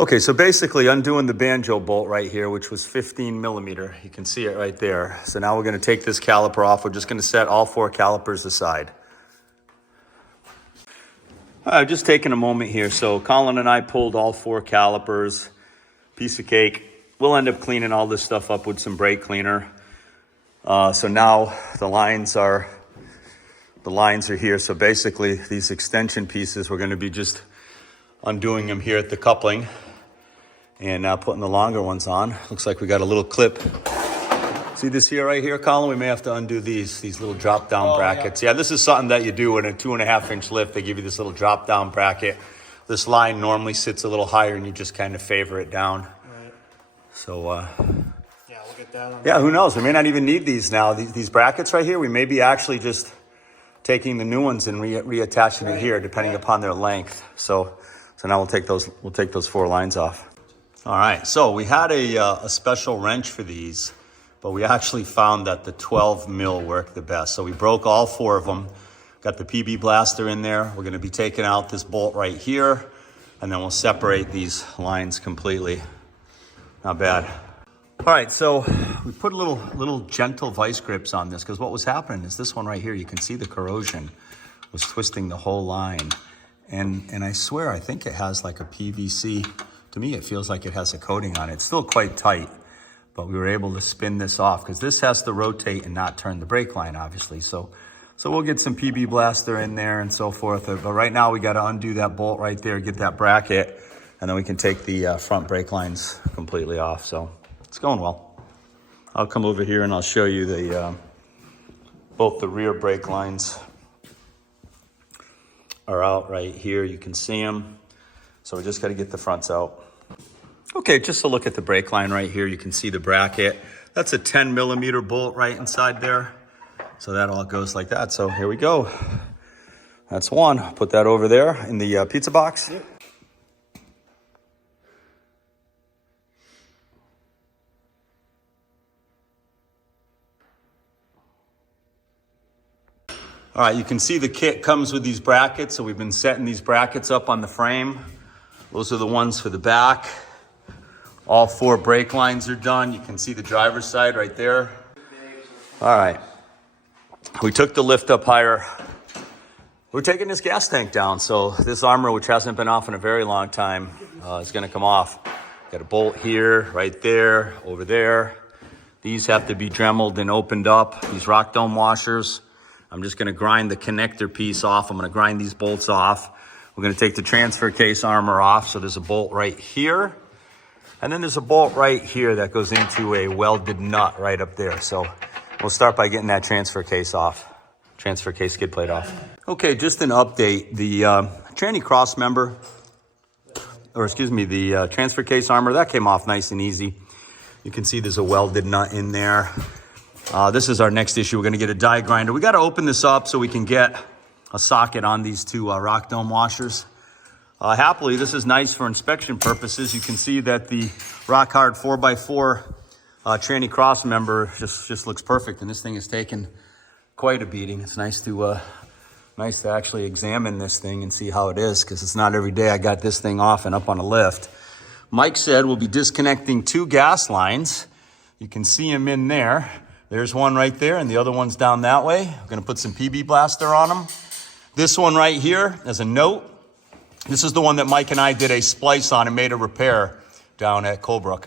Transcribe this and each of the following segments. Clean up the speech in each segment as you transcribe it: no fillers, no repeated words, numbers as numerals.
Okay, so basically undoing the banjo bolt right here, which was 15 millimeter. You can see it right there. So now we're gonna take this caliper off. We're just gonna set all 4 calipers aside. I've just taken a moment here. So Colin and I pulled all 4 calipers, piece of cake. We'll end up cleaning all this stuff up with some brake cleaner. So now the lines are here. So basically these extension pieces, we're gonna be just undoing them here at the coupling and now putting the longer ones on. Looks like we got a little clip. See this here right here, Colin? We may have to undo these little drop down brackets. Yeah, this is something that you do in a 2.5 inch lift. They give you this little drop down bracket. This line normally sits a little higher and you just kind of favor it down. Right. So, yeah, we'll get that on. Yeah, who knows? We may not even need these now. These brackets right here, we may be actually just taking the new ones and reattaching it here, depending upon their length. So now we'll take those 4 lines off. All right, so we had a special wrench for these, but we actually found that the 12 mil worked the best. So we broke all 4 of them, got the PB blaster in there. We're gonna be taking out this bolt right here, and then we'll separate these lines completely. Not bad. All right, so we put little gentle vice grips on this because what was happening is this one right here, you can see the corrosion was twisting the whole line. And I swear, I think it has like a PVC. To me, it feels like it has a coating on it. It's still quite tight, but we were able to spin this off because this has to rotate and not turn the brake line, obviously. So we'll get some PB blaster in there and so forth. But right now we got to undo that bolt right there, get that bracket, and then we can take the front brake lines completely off. So it's going well. I'll come over here and I'll show you the both the rear brake lines are out right here. You can see them. So we just got to get the fronts out. Okay, just a look at the brake line right here. You can see the bracket. That's a 10 millimeter bolt right inside there. So that all goes like that. So here we go. That's one. Put that over there in the pizza box. Yep. All right, you can see the kit comes with these brackets. So we've been setting these brackets up on the frame. Those are the ones for the back. All 4 brake lines are done. You can see the driver's side right there. All right. We took the lift up higher. We're taking this gas tank down. So this armor, which hasn't been off in a very long time, is gonna come off. Got a bolt here, right there, over there. These have to be dremeled and opened up. These rock dome washers. I'm just gonna grind the connector piece off. I'm gonna grind these bolts off. We're gonna take the transfer case armor off. So there's a bolt right here. And then there's a bolt right here that goes into a welded nut right up there. So we'll start by getting that transfer case off. Transfer case skid plate off. Okay, just an update. The tranny cross member, the transfer case armor, that came off nice and easy. You can see there's a welded nut in there. This is our next issue. We're gonna get a die grinder. We gotta open this up so we can get a socket on these 2 rock dome washers. Happily, this is nice for inspection purposes. You can see that the rock hard 4x4 tranny cross member just looks perfect, and this thing has taken quite a beating. It's nice to actually examine this thing and see how it is, because it's not every day I got this thing off and up on a lift. Mike said we'll be disconnecting 2 gas lines. You can see them in there. There's one right there, and the other one's down that way. I'm gonna put some PB blaster on them. This one right here, as a note, this is the one that Mike and I did a splice on and made a repair down at Colebrook.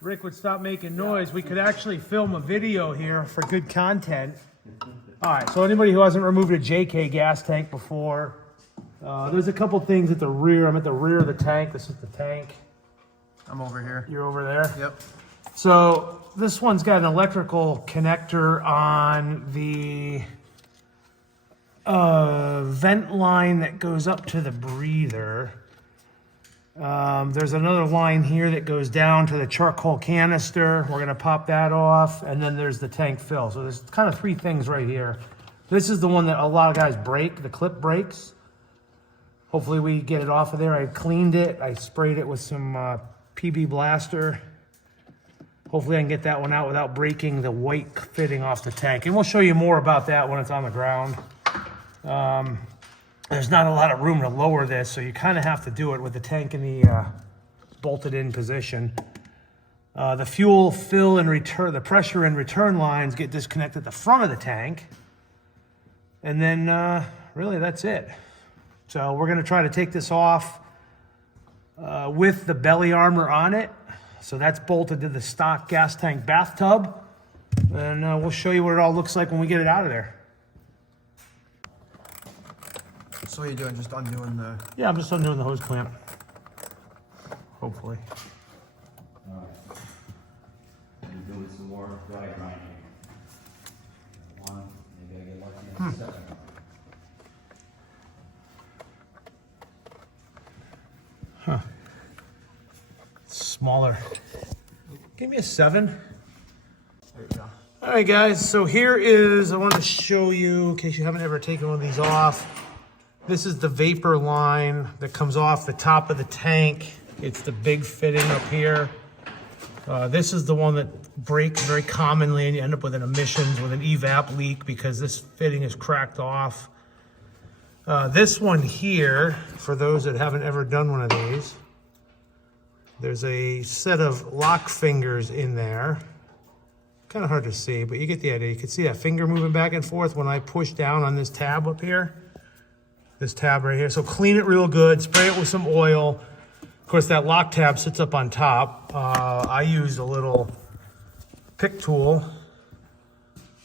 Rick would stop making noise. We could actually film a video here for good content. All right, so anybody who hasn't removed a JK gas tank before, there's a couple things at the rear. I'm at the rear of the tank. This is the tank. I'm over here. You're over there? Yep. So this one's got an electrical connector on the vent line that goes up to the breather. There's another line here that goes down to the charcoal canister. We're gonna pop that off, and then there's the tank fill. So there's kind of 3 things right here. This is the one that a lot of guys break, the clip breaks. Hopefully we get it off of there. I cleaned it, I sprayed it with some PB blaster. Hopefully I can get that one out without breaking the white fitting off the tank. And we'll show you more about that when it's on the ground. there's not a lot of room to lower this, so you kind of have to do it with the tank in the bolted in position. The fuel fill and return, the pressure and return lines get disconnected at the front of the tank. And then really that's it. So we're gonna try to take this off with the belly armor on it. So that's bolted to the stock gas tank bathtub. And we'll show you what it all looks like when we get it out of there. So what are you doing? Just undoing the... Yeah, I'm just undoing the hose clamp. Hopefully. All right. I'm doing some more dry grinding. One, maybe I get lucky on the second one. Huh. Smaller. Give me a 7. There you go. All right, guys. So here is, I wanted to show you, in case you haven't ever taken one of these off. This is the vapor line that comes off the top of the tank. It's the big fitting up here. This is the one that breaks very commonly and you end up with an emissions, with an evap leak because this fitting is cracked off. This one here, for those that haven't ever done one of these, there's a set of lock fingers in there. Kind of hard to see, but you get the idea. You can see that finger moving back and forth when I push down on this tab up here. This tab right here. So clean it real good, spray it with some oil. Of course, that lock tab sits up on top. I used a little pick tool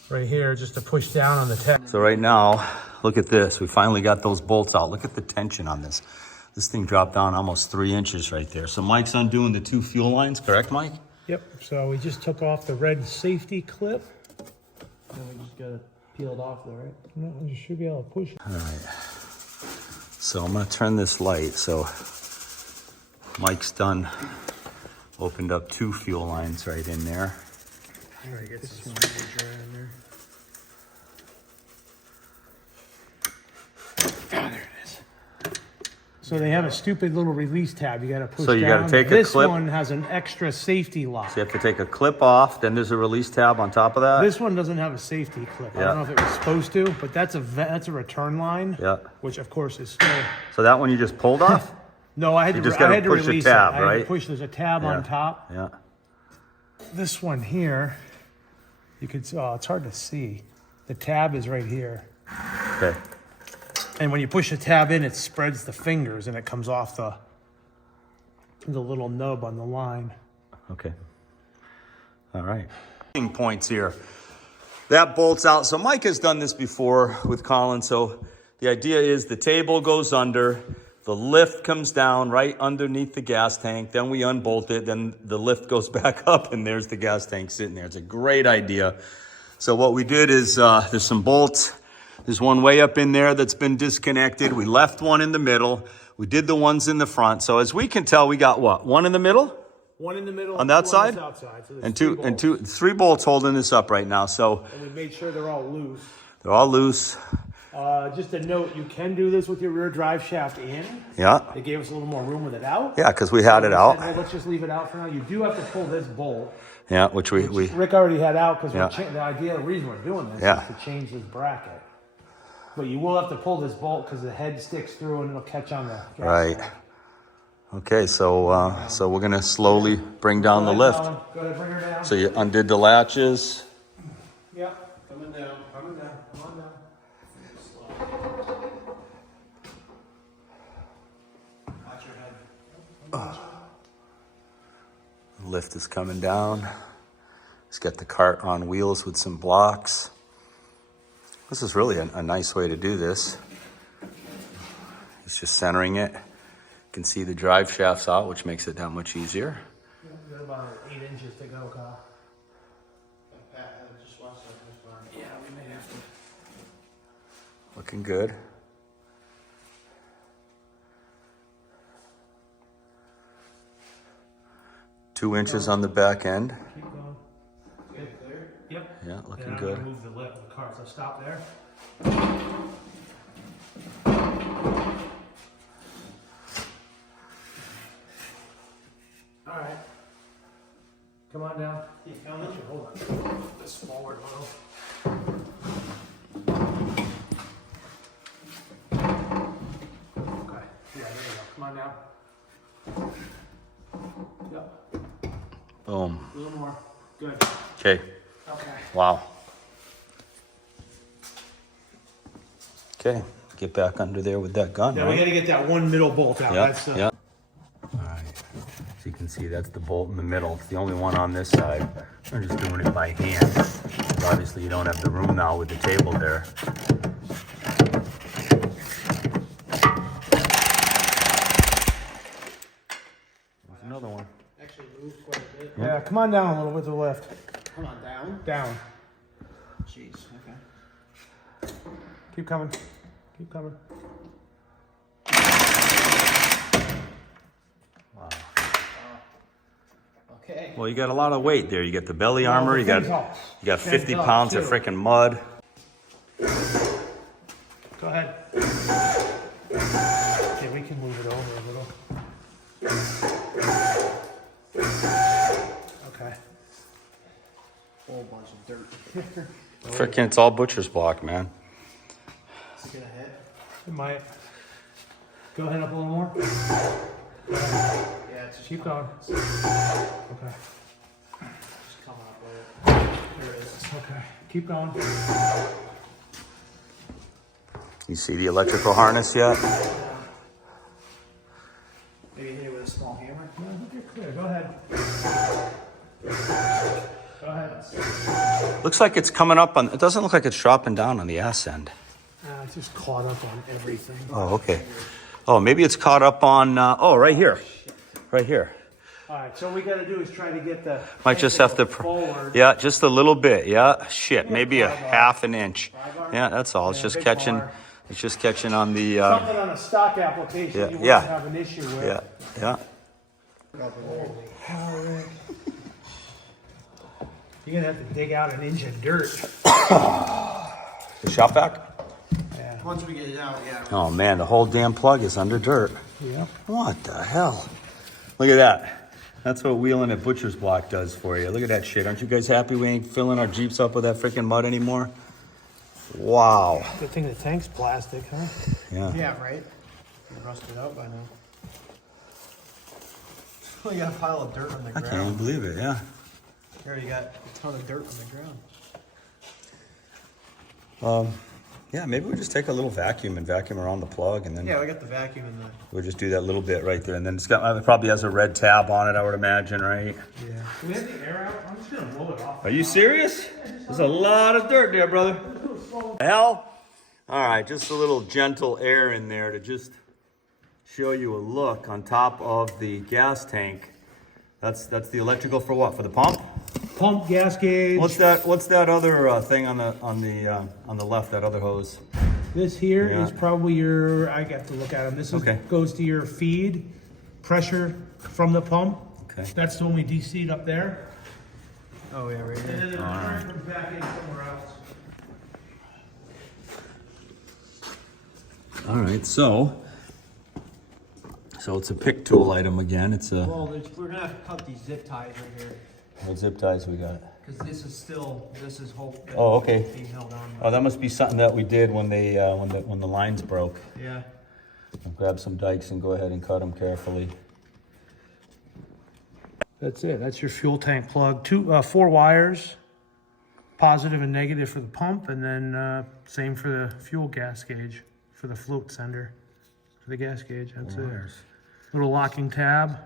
right here just to push down on the tab. So right now, look at this. We finally got those bolts out. Look at the tension on this. This thing dropped down almost 3 inches right there. So Mike's undoing the 2 fuel lines, correct, Mike? Yep, so we just took off the red safety clip. Then we just got it peeled off though, right? No, you should be able to push it. All right. So I'm gonna turn this light. So Mike's done, opened up 2 fuel lines right in there. I'm gonna get this one dry in there. Ah, there it is. So they have a stupid little release tab you gotta push So you down. gotta take a this clip. one has an extra safety lock. So you have to take a clip off, then there's a release tab on top of that. This one doesn't have a safety clip. I Yeah. don't know if it was supposed to, but that's a return line. Yeah. Which of course is still. So that one you just pulled off? No, I had You to. just I gotta had to push the release tab, it. I had right? to push. There's a tab on top. Yeah. This one here, you could. Oh, it's hard to see. The tab is right here, Okay. and when you push the tab in, it spreads the fingers and it comes off the little nub on the line. Okay. All right. Points here. That bolts out. So Mike has done this before with Colin. So the idea is the table goes under, the lift comes down right underneath the gas tank. Then we unbolt it. Then the lift goes back up and there's the gas tank sitting there. It's a great idea. So what we did is there's some bolts. There's one way up in there that's been disconnected. We left one in the middle. We did the ones in the front. So as we can tell, we got what? One in the middle? One in the middle On that two side? this outside. So there's And three bolts. 3 bolts holding this up right now. So And we made sure they're all loose. they're all loose. Just a note, you can do this with your rear drive shaft in. Yeah. They gave us a little more room with it out. Yeah, because we had it We out. said, well, let's just leave it out for now. You do have to pull this bolt. Yeah, which we Rick already had out because Yeah. the reason we're doing this Yeah. is to change this bracket. But you will have to pull this bolt because the head sticks through and it'll catch on the gas right. tank. Okay, so we're gonna slowly bring down the Go ahead, lift. Colin. Go ahead, bring her down. So you undid the latches. Yep. Coming down. Coming down. Come on down. Watch your head. The lift is coming down. It's got the cart on wheels with some blocks. This is really a nice way to do this. It's just centering it. You can see the drive shafts out, which makes it that much easier. We've got about 8 inches to go, Kyle. Yeah, we may have to. Looking good. Two inches on the back end. Keep going. Good. Yep. Yeah, And looking I'm good. gonna move the lip of the car, so stop there. All right. Come on down. Keep coming. Hold on. This forward a little. on now. Yep. Boom. A little more. Good. Okay. Okay. Wow. Okay. Get back under there with that gun, Now we right? gotta get that one middle bolt out. Yeah, That's yeah. All right. So you can see that's the bolt in the middle. It's the only one on this side. I'm just doing it by hand. Obviously, you don't have the room now with the table there. There's another one. Actually moves quite a bit. Yeah, come on down a little bit to the left. Come on, down. Down. Jeez, okay. Keep coming. Keep coming. Okay. Well, you got a lot of weight there. You got the belly armor. You got 50 pounds of freaking mud. Go ahead. Okay, we can move it over a little. Okay. Whole bunch of dirt. Freaking, it's all butcher's block, man. Is it gonna hit? It might. Go ahead up a little more. Yeah, it's just Keep coming, going. Okay. just coming up with it. There it is. Okay. Keep going. You see the electrical harness yet? Maybe hit it with a small hammer. No, I think you're clear. Go ahead. Go ahead. Looks like it's coming up on, it doesn't look like it's dropping down on the ass end. It's just caught up on everything. Oh, okay. Oh, maybe it's caught up on, oh, right here. Right here. All right, so what we got to do is try to get the. Might just have to, forward. yeah, just a little bit. Yeah, shit, maybe a half an inch. Yeah, that's all. It's Yeah, just big catching, bar. it's just catching on the, Something on a stock application yeah, you wouldn't yeah. have an issue with. yeah, yeah. All right. You're gonna have to dig out an inch of dirt. The shop vac? Yeah. Once we get it out, yeah. Oh man, the whole damn plug is under dirt. Yeah. What the hell? Look at that. That's what wheeling at Butcher's Block does for you. Look at that shit. Aren't you guys happy we ain't filling our Jeeps up with that freaking mud anymore? Wow. Good thing the tank's plastic, huh? Yeah. Yeah, right? It rusted out by now. We got a pile of dirt on the I can't ground. even believe it, yeah. We already got a ton of dirt on the ground. Yeah, maybe we just take a little vacuum and vacuum around the plug and then Yeah, we got the vacuum in the. we'll just do that little bit right there. And then it probably has a red tab on it, I would imagine, right? Yeah. Do we have the air out? I'm just gonna blow it off. Are you serious? There's a lot of dirt there, brother. Hell? All right, just a little gentle air in there to just show you a look on top of the gas tank. That's the electrical for what? For the pump? Pump, gas gauge. What's that other thing on the left? That other hose? This here is Yeah. probably your. I got to look at them. This is Okay. goes to your feed pressure from the pump. Okay. That's the one we DC'd up there. Oh, yeah, right And here. then the current comes back in somewhere else. All right, so it's a pick tool item again. It's a Well, we're gonna have to cut these zip ties right here. what zip ties we got? Because this is whole. Oh, okay. Being held on. Oh, that must be something that we did when they when the lines broke. Yeah. Grab some dikes and go ahead and cut them carefully. That's it. That's your fuel tank plug. 4 wires, positive and negative for the pump, and then same for the fuel gas gauge for the float sender for the gas gauge. That's it. Little locking tab.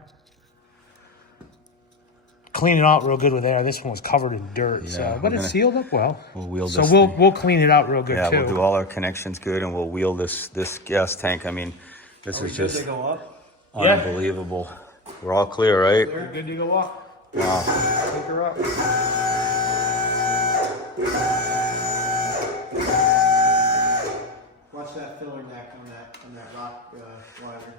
Clean it out real good with air. This one was covered in dirt, Yeah, but we're it's gonna- sealed up well. We'll wheel So this. we'll thing. we'll clean it out real good Yeah, too. we'll do all our connections good, and we'll wheel this gas tank. I mean, this is Good just to go up. Yeah. unbelievable. We're all clear, right? You're good to go up. Wow. Pick her up. Watch that filler neck on that rock wider.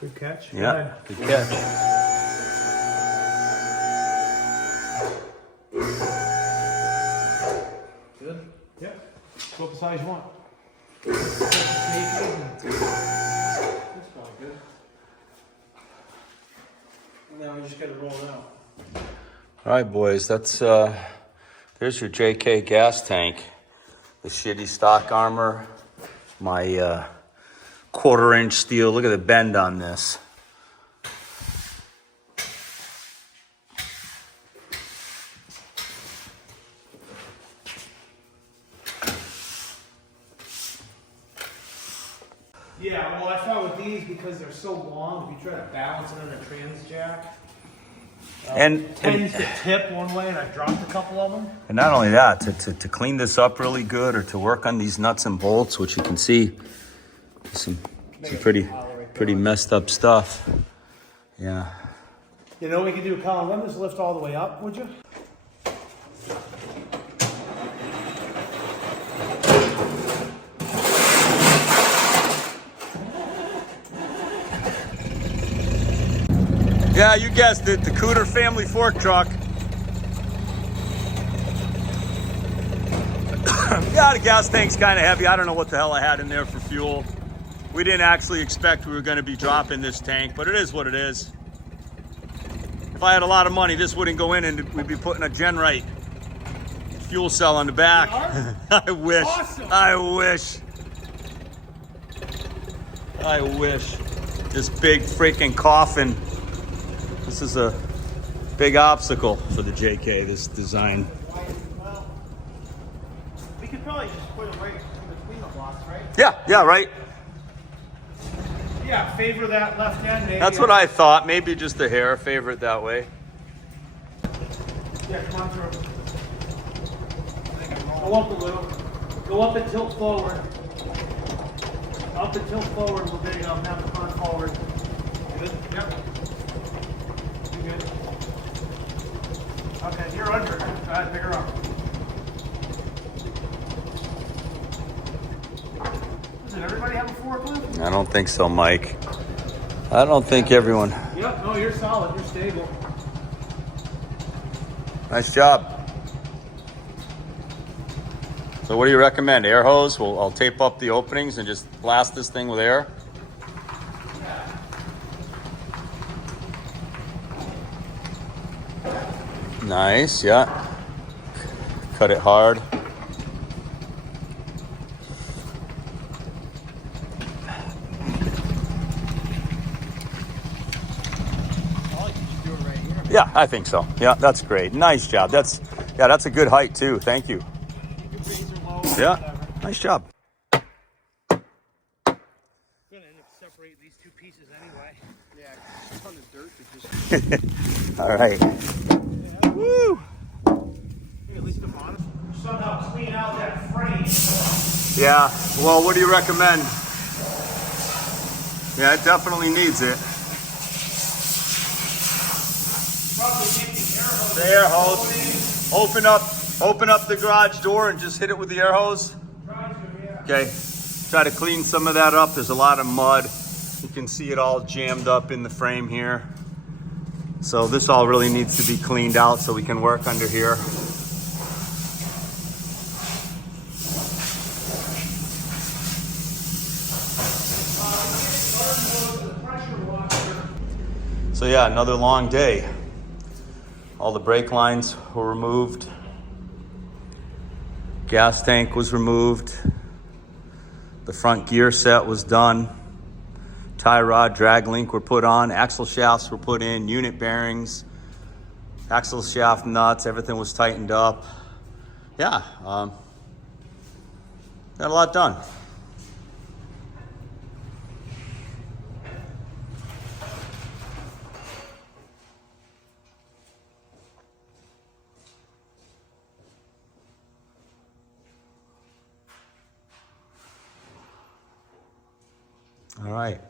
Good catch. Go Yeah, ahead. good catch. Good. Yep. Go up the size you want. That's probably good. Now we just gotta roll it out. All right, boys. That's there's your JK gas tank. The shitty stock armor. my 1/4-inch steel. Look at the bend on this. Yeah, well, I found with these, because they're so long, if you try to balance it on a trans jack, it tends to tip one way, and I've dropped a couple of them. And not only that, to clean this up really good, or to work on these nuts and bolts, which you can see some pretty messed up stuff. Yeah. You know what we can do, Colin? Run this lift all the way up, would you? Yeah, you guessed it, the Cooter family fork truck. Yeah, the gas tank's kind of heavy. I don't know what the hell I had in there for fuel. We didn't actually expect we were going to be dropping this tank, but it is what it is. If I had a lot of money, this wouldn't go in and we'd be putting a Genrite fuel cell on the back. I wish. Awesome. I wish. I wish. This big freaking coffin. This is a big obstacle for the JK, this design. Well, we could probably just put it right in between the blocks, right? Yeah, right. Yeah, favor that left end, maybe. That's what I thought. Maybe just a hair, favor it that way. Yeah, come on through. Go up a little. Go up and tilt forward. Up and tilt forward. Well, there you go. Now come on forward. Good? Yep. You good? Okay, you're under. Go ahead, pick her up. Doesn't everybody have a forklift? I don't think so, Mike. I don't think everyone. Yep, no, you're solid. You're stable. Nice job. So what do you recommend? Air hose? I'll tape up the openings and just blast this thing with air. Nice, yeah. Cut it hard. Yeah, I think so. Yeah, that's great. Nice job. That's a good height too. Thank you. Yeah, nice job. I'm gonna end up separating these two pieces anyway. Yeah, a ton of dirt to just. All right. Woo! At least the bottom. Somehow clean out that frame. Yeah. Well, what do you recommend? Yeah, it definitely needs it. Probably take the air hose. The air hose. Open up the garage door and just hit it with the air hose. Okay. Try to clean some of that up. There's a lot of mud. You can see it all jammed up in the frame here. So this all really needs to be cleaned out so we can work under here. So yeah, another long day. All the brake lines were removed. Gas tank was removed. The front gear set was done. Tie rod, drag link were put on. Axle shafts were put in. Unit bearings, axle shaft nuts, everything was tightened up. Yeah, got a lot done. All right.